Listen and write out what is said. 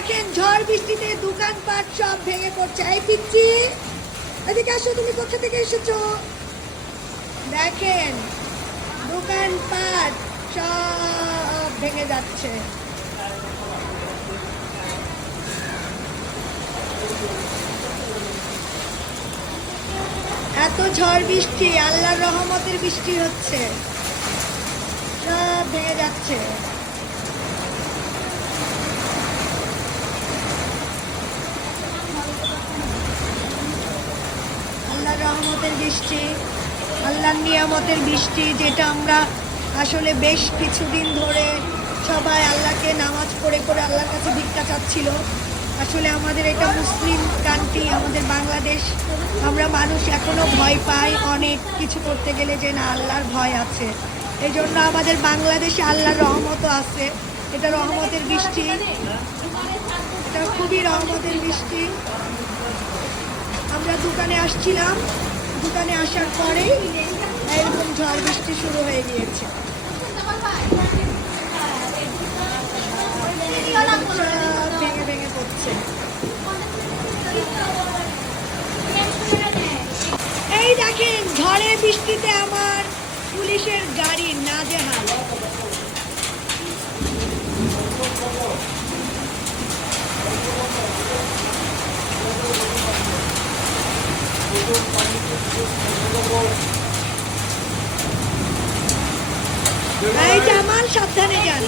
দেখেন, ঝড় বৃষ্টিতে দোকানপাট সব ভেঙে পড়ছে। এই পিচ্ছি এদিকে আসো, তুমি কোথা থেকে এসেছ? দেখেন দোকানপাট সব ভেঙে যাচ্ছে। এত ঝড় বৃষ্টি, আল্লাহর রহমতের বৃষ্টি হচ্ছে। সব ভেঙে যাচ্ছে। আল্লাহর রহমতের বৃষ্টি, আল্লাহর নিয়ামতের বৃষ্টি, যেটা আমরা আসলে বেশ কিছুদিন ধরে সবাই আল্লাহকে নামাজ পড়ে করে আল্লাহর কাছে ভিক্ষা চাচ্ছিল। আসলে আমাদের এটা মুসলিম কান্ট্রি আমাদের বাংলাদেশ, আমরা মানুষ এখনও ভয় পাই অনেক কিছু করতে গেলে যে না, আল্লাহর ভয় আছে। এই জন্য আমাদের বাংলাদেশে আল্লাহর রহমতও আছে। এটা রহমতের বৃষ্টি। এটা খুবই রহমতের বৃষ্টি। আমরা দোকানে আসছিলাম। দোকানে আসার পরেই এরকম ঝড় বৃষ্টি শুরু হয়ে গিয়েছে। ভেঙে ভেঙে পড়ছে। এই দেখেন ঝড়ের বৃষ্টিতে আমার পুলিশের গাড়ি না নাজেহাল। এই জামাল সাবধানে যান।